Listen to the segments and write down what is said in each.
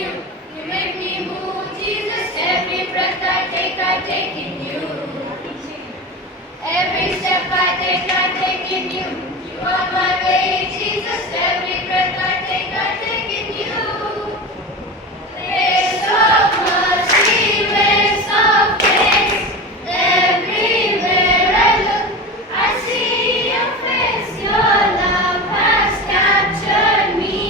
you. You make me move, Jesus. Every breath I take in you. Every step I take in you. You are my way, Jesus. Every breath I take in you. Waves of mercy, waves of grace. Everywhere I look, I see your face. Your love has captured me.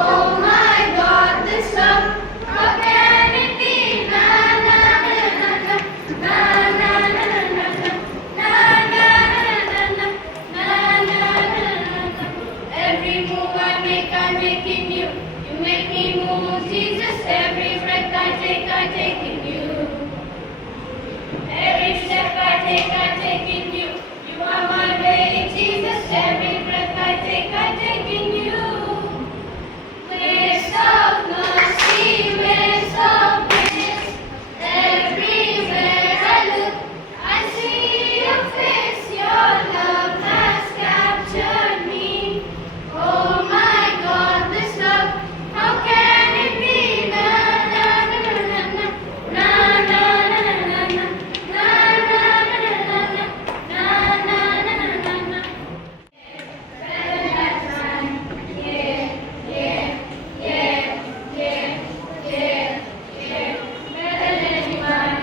Oh my God, this love, how can it be? Na na na na na na na na na na na na na na. Every move I make in you. You make me move, Jesus. Every breath I take in you. Every step I take in you. You are my way, Jesus. Every breath I take in you. Waves of mercy, waves of grace. Everywhere I look, I see your face. Your love has captured me. Oh my God, this love, how can it be? Na na na na na na na na na na na na na na na na.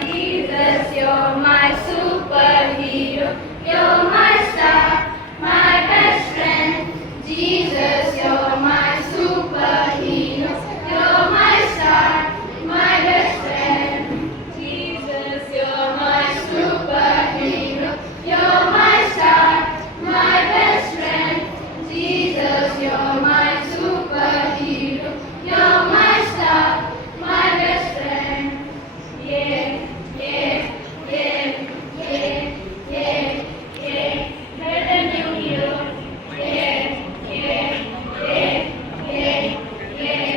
Jesus, you're my superhero. You're my star, my best friend. Jesus, you're my superhero. You're my star, my best friend. Jesus, you're my superhero. You're my star, my best friend. Jesus, you're my superhero. You're my star, my best friend. Yeah, yeah, yeah, yeah, yeah, yeah. Better than you, hero. Yeah, yeah, yeah, yeah, yeah,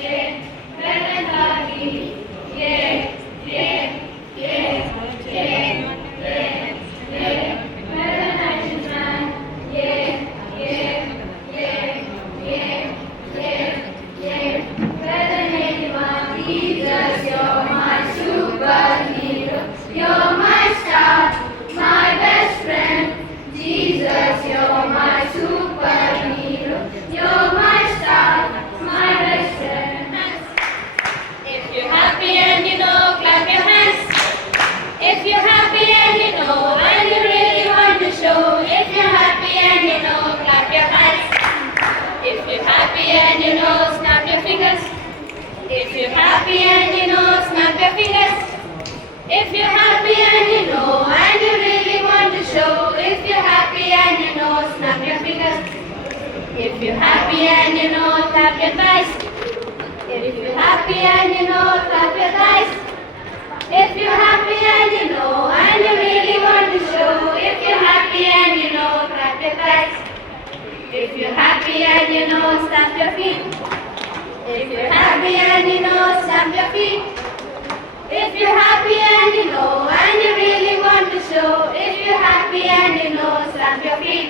yeah. Better than Harvey. Yeah, yeah, yeah, yeah, yeah, yeah. Better than Action Man. Yeah, yeah, yeah, yeah, yeah, yeah. Better than anyone. Jesus, you're my superhero. You're my star, my best friend. Jesus, you're my superhero. You're my star, my best friend. If you're happy and you know, clap your hands. If you're happy and you know, and you really want to show. If you're happy and you know, clap your hands. If you're happy and you know, snap your fingers. If you're happy and you know, snap your fingers. If you're happy and you know, and you really want to show. If you're happy and you know, snap your fingers. If you're happy and you know, clap your thighs. If you're happy and you know, clap your thighs. If you're happy and you know, and you really want to show. If you're happy and you know, clap your thighs. If you're happy and you know, stamp your feet. If you're happy and you know, stamp your feet. If you're happy and you know, and you really want to show. If you're happy and you know, stamp your feet.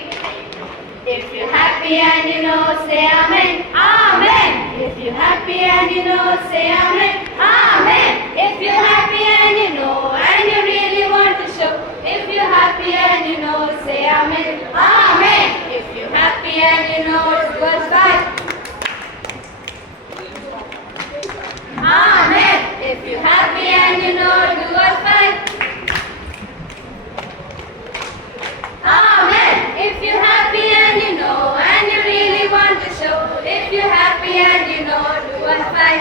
If you're happy and you know, say amen, amen. If you're happy and you know, say amen, amen. If you're happy and you know, and you really want to show. If you're happy and you know, say amen, amen. If you're happy and you know, it's verse 5. Amen. If you're happy and you know, do verse 5. Amen. If you're happy and you know, and you really want to show. If you're happy and you know, do verse 5.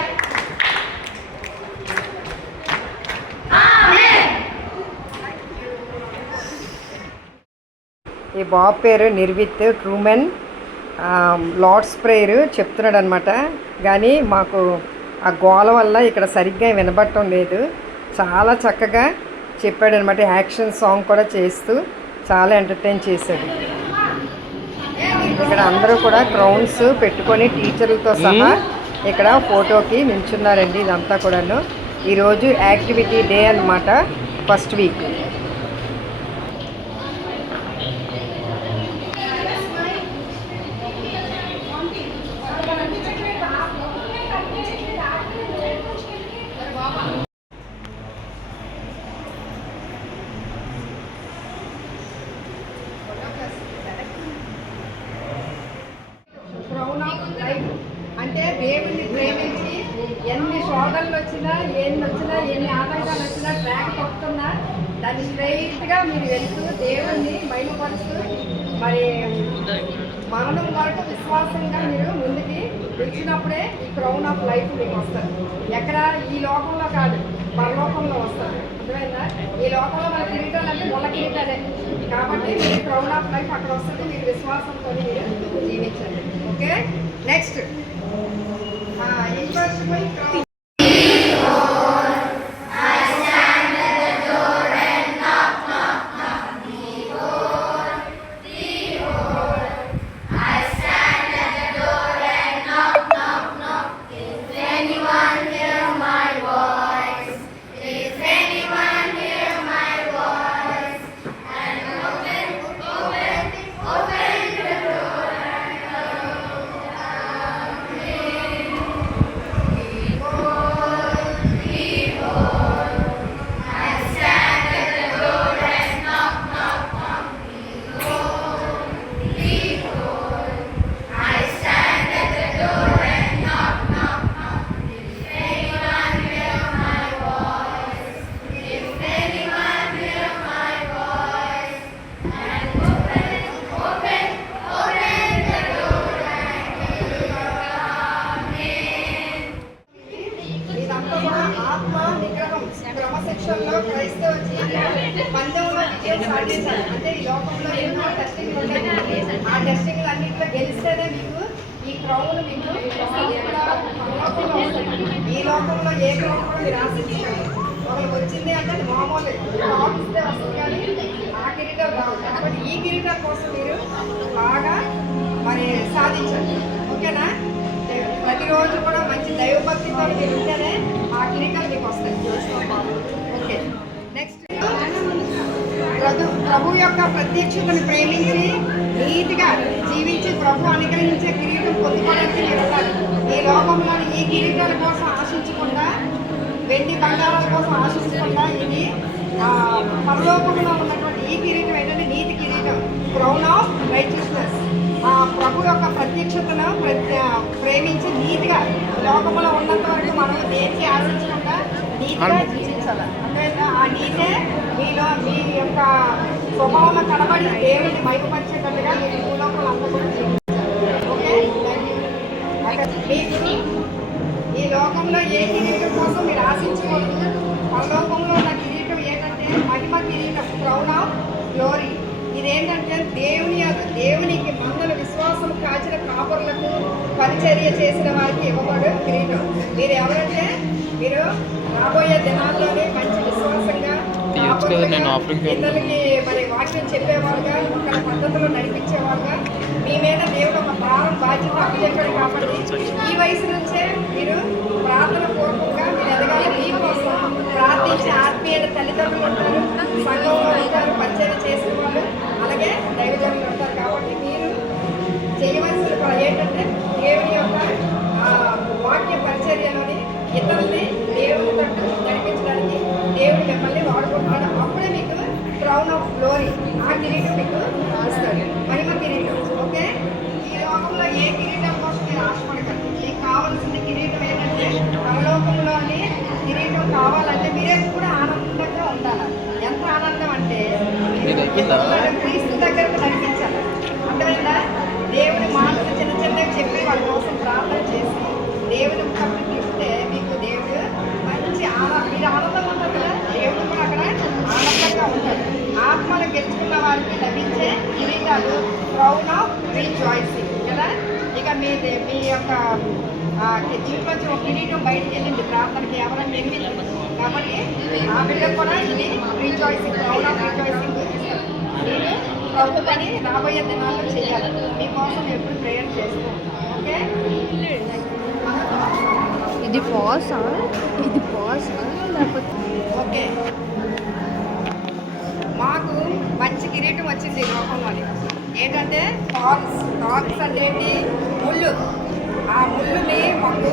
Amen. ఈ బాబు పేరు నిర్విత్ Truman Lord's prayer చెప్తున్నాడు అనమాట. కానీ మాకు ఆ గోల వల్ల ఇక్కడ సరిగ్గా వినబడటం లేదు. చాలా చక్కగా చెప్పాడనమాట. యాక్షన్ సాంగ్ కూడా చేస్తూ చాలా ఎంటర్టైన్ చేశాడు. ఇక్కడ అందరూ కూడా క్రౌన్స్ పెట్టుకొని టీచర్లతో సహా ఇక్కడ ఫోటోకి నిల్చున్నారండి. ఇదంతా కూడాను ఈరోజు యాక్టివిటీ డే అన్నమాట, ఫస్ట్ వీక్. అంటే దేవుణ్ణి ప్రేమించి ఎన్ని శోధనలు వచ్చినా ఎన్ని ఆటంకాలు వచ్చినా ట్రాక్ తప్పుతున్నా దాన్ని స్ట్రైట్గా మీరు వెళ్తూ దేవుణ్ణి మైలుపరుస్తూ మరి మరణం వరకు విశ్వాసంగా మీరు ముందుకి వచ్చినప్పుడే ఈ క్రౌన్ ఆఫ్ లైఫ్ మీకు వస్తుంది. ఎక్కడ ఈ లోకంలో కాదు, పరలోకంలో వస్తుంది. అర్థమైందా? ఈ లోకంలో మన కిరీటాలు అంటే మొల కిరీటాలే కాబట్టి మీరు క్రౌన్ ఆఫ్ లైఫ్ అక్కడ వస్తుంది. మీరు విశ్వాసంతో మీరు జీవించండి. ఓకే, నెక్స్ట్ క్రమశిక్షణలో క్రైస్తవ జీవితం పందెంలో విజయం సాధించాలి. అంటే ఈ లోకంలో ఎన్నో టెస్టింగ్లు ఉంటాయి. ఆ టెస్టింగ్లు అన్నింటిలో గెలిస్తేనే మీకు ఈ క్రౌన్ మీకు ఈ లోకంలో ఏ క్రౌన్ కూడా మీరు ఆశించాలి. ఒకరికి వచ్చింది అంటే అది మామూలు ఆఫీస్తే వస్తుంది కానీ ఆ కిరీటాలు రావు. కాబట్టి ఈ కిరీటాల కోసం మీరు బాగా మరి సాధించండి. ఓకేనా? ప్రతిరోజు కూడా మంచి దైవభక్తితో మీరు ఉంటేనే ఆ కిరీటాలు మీకు వస్తాయి. ఓకే, నెక్స్ట్ ప్రభు యొక్క ప్రత్యక్షతను ప్రేమించి నీతిగా జీవించి ప్రభు అనుగ్రహించే కిరీటం పొందుకోవడానికి మీరు ఉండాలి. ఈ లోకంలోని ఈ కిరీటాల కోసం ఆశించకుండా, వెండి బంగారాల కోసం ఆశించకుండా ఇది పరలోకంలో ఉన్నటువంటి ఈ కిరీటం ఏంటంటే నీతి కిరీటం, క్రౌన్ ఆఫ్ రైచియస్నెస్. ప్రభు యొక్క ప్రత్యక్షతను ప్రేమించి నీతిగా లోకంలో ఉన్నంత వరకు మనం దేనికి ఆలోచించకుండా నీతిగా జీవించాలి. అంటే ఆ నీతే మీలో మీ యొక్క స్వభావంలో కనబడి దేవుడిని మైపరిచేటట్టుగా మీరు భూలోకంలో అంతా కూడా జీవించాలి. ఓకే, మీకు ఈ లోకంలో ఏ కిరీటం కోసం మీరు ఆశించకూడదు. పరలోకంలో ఉన్న కిరీటం ఏంటంటే మహిమ కిరీటం, క్రౌన్ ఆఫ్ గ్లోరీ. ఇదేంటంటే దేవునికి మందల విశ్వాసం కాచిన కాపరులకు పరిచర్య చేసిన వారికి ఇవ్వబడు కిరీటం. మీరు ఎవరంటే మీరు రాబోయే దినాల్లోనే మంచి విశ్వాసంగా ఇతరులకి మరి వాక్యం చెప్పేవారుగా, ఒక పద్ధతిలో నడిపించేవారుగా మీ మీద దేవుడు ఒక భారం బాధ్యత అప్పచెప్పాడు. కాబట్టి ఈ వయసు నుంచే మీరు ప్రార్థన పూర్వకంగా మీరు ఎదగాలి. మీకోసం ప్రార్థించే ఆత్మీయ తల్లిదండ్రులు ఉంటారు, సంఘంలో ఉంటారు, పరిచయం చేసిన వాళ్ళు, అలాగే దైవజనులు ఉంటారు. కాబట్టి మీరు చేయవలసిన కూడా ఏంటంటే దేవుని యొక్క వాక్య పరిచర్యలోని ఇతరుల్ని దేవుని తట్టు నడిపించడానికి దేవుడు మిమ్మల్ని వాడుకుంటున్నాడు. అప్పుడే మీకు క్రౌన్ ఆఫ్ గ్లోరీ, ఆ కిరీటం మీకు ఇస్తాడు, మహిమ కిరీటం. ఓకే, ఈ లోకంలో ఏ కిరీటం కోసం మీరు ఆశపడకండి. మీకు కావాల్సిన కిరీటం ఏంటంటే పరలోకంలోని కిరీటం కావాలంటే మీరే కూడా ఆనందంగా ఉండాలి. ఎంత ఆనందం అంటే క్రీస్తు దగ్గరకు నడిపించాలి. అర్థమైందా? దేవుని మాటలు చిన్న చిన్నగా చెప్పి వాళ్ళ కోసం ప్రార్థన చేసి దేవుని ముఖం చూస్తే మీకు దేవుడు మంచి మీరు ఆనందంగా ఉంటారు కదా, దేవుడు కూడా అక్కడ ఆనందంగా ఉంటాడు. ఆత్మను గెలుచుకున్న వారికి లభించే కిరీటాలు క్రౌన్ ఆఫ్ రీజాయిసింగ్ కదా. ఇక మీ యొక్క జీవితంలో ఒక కిరీటం బయటకు వెళ్ళింది ప్రార్థనకి ఎవరైనా వెళ్ళింది. కాబట్టి ఆ బిడ్డకు కూడా ఇది రీజాయిసింగ్, క్రౌన్ ఆఫ్ రీజాయిసింగ్ నేను ప్రభు పని రాబోయే దినాల్లో చేయాలి. మీకోసం ఎప్పుడు ప్రేయర్ చేస్తాం. ఓకే, ఇది పాస్ లేకపోతే ఓకే. మాకు మంచి కిరీటం వచ్చింది లోకంలోని. ఏంటంటే టాక్స్ అంటే ఏంటి? ముళ్ళు. ఆ ముళ్ళుని మాకు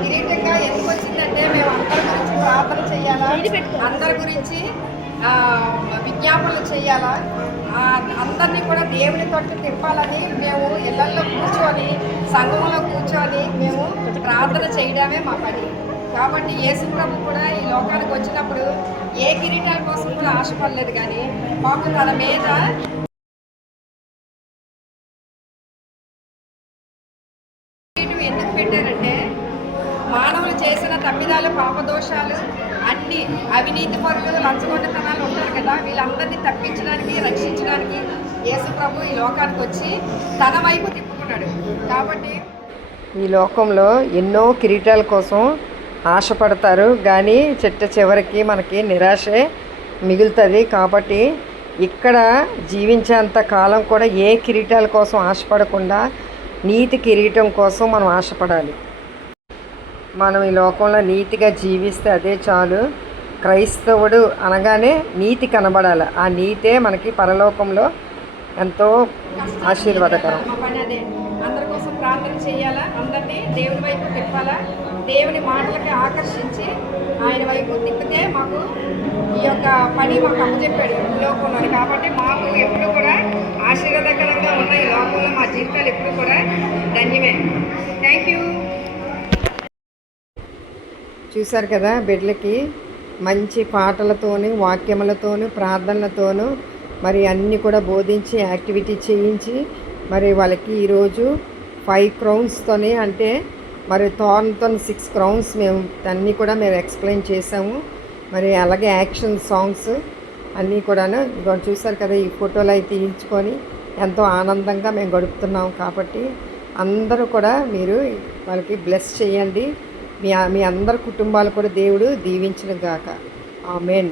కిరీటంగా ఎందుకు వచ్చిందంటే మేము అందరి గురించి ప్రార్థన చేయాలా, అందరి గురించి ఆ, విజ్ఞాపనలు చేయాలా, అందరినీ కూడా దేవుని తట్టు తిప్పాలని మేము ఇళ్లల్లో కూర్చొని సంఘంలో కూర్చొని మేము ప్రార్థన చేయడమే మా పని. కాబట్టి యేసు ప్రభు కూడా ఈ లోకానికి వచ్చినప్పుడు ఏ కిరీటాల కోసం కూడా ఆశపడలేదు, కానీ మాకు తన మీద కిరీటం ఎందుకు పెట్టారంటే మానవులు చేసిన తప్పిదాలు, పాపదోషాలు, అన్ని అవినీతి పరులు, లంచగొండతనాలు ఉంటారు కదా, వీళ్ళందరినీ తప్పించడానికి, రక్షించడానికి యేసు ప్రభు ఈ లోకానికి వచ్చి తన వైపు తిప్పుకున్నాడు. కాబట్టి ఈ లోకంలో ఎన్నో కిరీటాల కోసం ఆశపడతారు, కానీ చివరికి మనకి నిరాశే మిగులుతుంది. కాబట్టి ఇక్కడ జీవించేంత కాలం కూడా ఏ కిరీటాల కోసం ఆశపడకుండా నీతి కిరీటం కోసం మనం ఆశపడాలి. మనం ఈ లోకంలో నీతిగా జీవిస్తే అదే చాలు. క్రైస్తవుడు అనగానే నీతి కనబడాలి. ఆ నీతే మనకి పరలోకంలో ఎంతో ఆశీర్వాదకరం. అందరి కోసం ప్రార్థన చేయాలా, అందరినీ దేవుని వైపు తిప్పాలా, దేవుని మాటలకి ఆకర్షించి ఆయన వైపు తిప్పితే మాకు ఈ యొక్క పని మాకు అప్పచెప్పాడు ఈ లోకంలో. కాబట్టి మాకు ఎప్పుడు కూడా ఆశీర్వాదకరంగా ఉన్న ఈ లోకంలో మా జీవితాలు ఎప్పుడు కూడా ధన్యమే. Thank you. చూశారు కదా, బిడ్డలకి మంచి పాటలతోని, వాక్యములతోనూ, ప్రార్థనలతోనూ మరి అన్నీ కూడా బోధించి యాక్టివిటీ చేయించి మరి వాళ్ళకి ఈరోజు 5 crowns అంటే మరి థార్న్తో 6 crowns మేము అన్నీ కూడా మేము ఎక్స్ప్లెయిన్ చేసాము. మరి అలాగే యాక్షన్ సాంగ్స్ అన్నీ కూడాను చూసారు కదా, ఈ ఫోటోలు అవి తీయించుకొని ఎంతో ఆనందంగా మేము గడుపుతున్నాం. కాబట్టి అందరూ కూడా మీరు వాళ్ళకి బ్లెస్ చేయండి. మీ అందరి కుటుంబాలు కూడా దేవుడు దీవించును గాక. ఆమేన్.